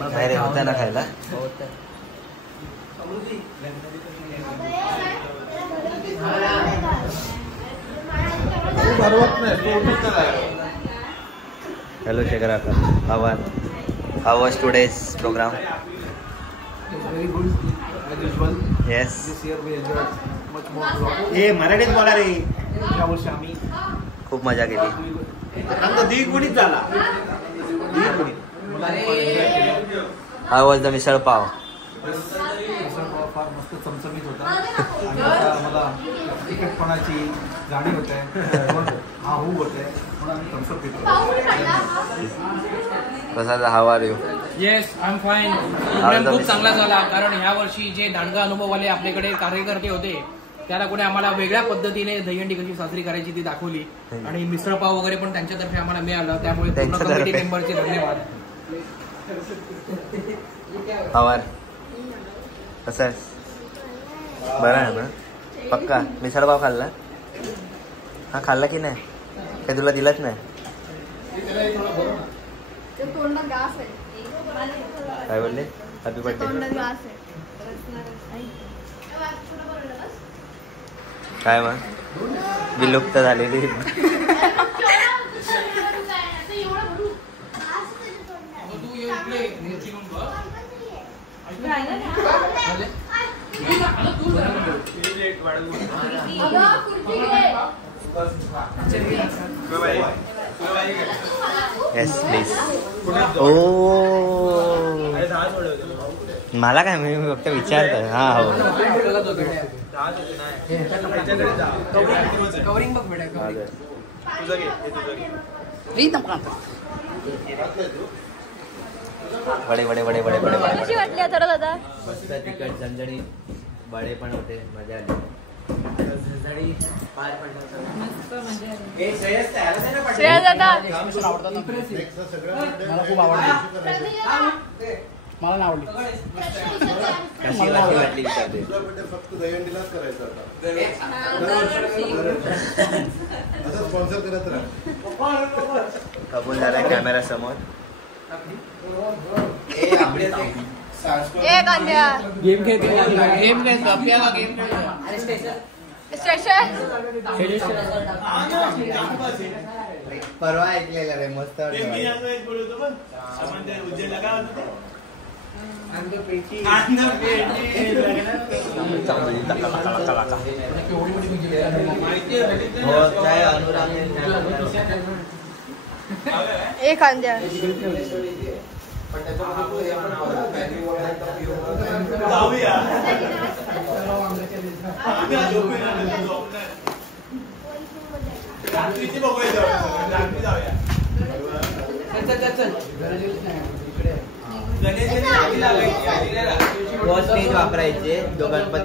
बाहेर होता ना खायला. Hello Shekhar Akka. How was today's program? Very good as usual. Yes. This year we enjoyed much more. ए मराठीत बोला रे. या वर्षी आम्ही खूप मजा केली. आमचा द्विगुणित झाला. How was the misal pav? फार मस्त चमचमीत होता आणि आता मला तिखटपणाची जाणीव होते, आहू होते, म्हणून आम्ही थम्सअप पितो. कसा how are you? Yes I am fine. Programme खूप चांगला झाला कारण ह्या वर्षी जे दांडगा अनुभववाले आपल्याकडे कार्यकर्ते होते त्याला कोणी आम्हाला वेगळ्या पद्धतीने दहीहंडी कशी साजरी करायची ती दाखवली आणि मिसळपाव वगैरे पण त्यांच्यातर्फे आम्हाला मिळालं, त्यामुळे पूर्ण कमिटी मेंबरचे धन्यवाद. आवार कसं आहे? बरं आहे ना? पक्का मिसळपाव खाल्ला? हा खाल्ला की नाही? काय तुला दिलाच नाही? काय बोलले? Happy birthday. काय मग विलुप्त झालेली येस प्लीज. ओ मला काय मी फक्त विचारतो. हा हो कवरिंग बघ बेटा. बडे बडे बडे बडे बडे कशी वाटली आता दादा? मस्त तिखट झणझणी बडे पण होते. मजा आली. श्रेया दादा मला खूप आवडली. मला नाही आवडली. कशी वाटली विचारते. फक्त दहीहंडीलाच करायचं आता. स्पॉन्सर करत राहा. कबूल झाला कॅमेरा समोर. गेम खेळतो. गेम खेळतो आपल्याला. गेम खेळतो. परवा ऐकलेलं रे मस्त एक अंड्या वापरायचे गणपती.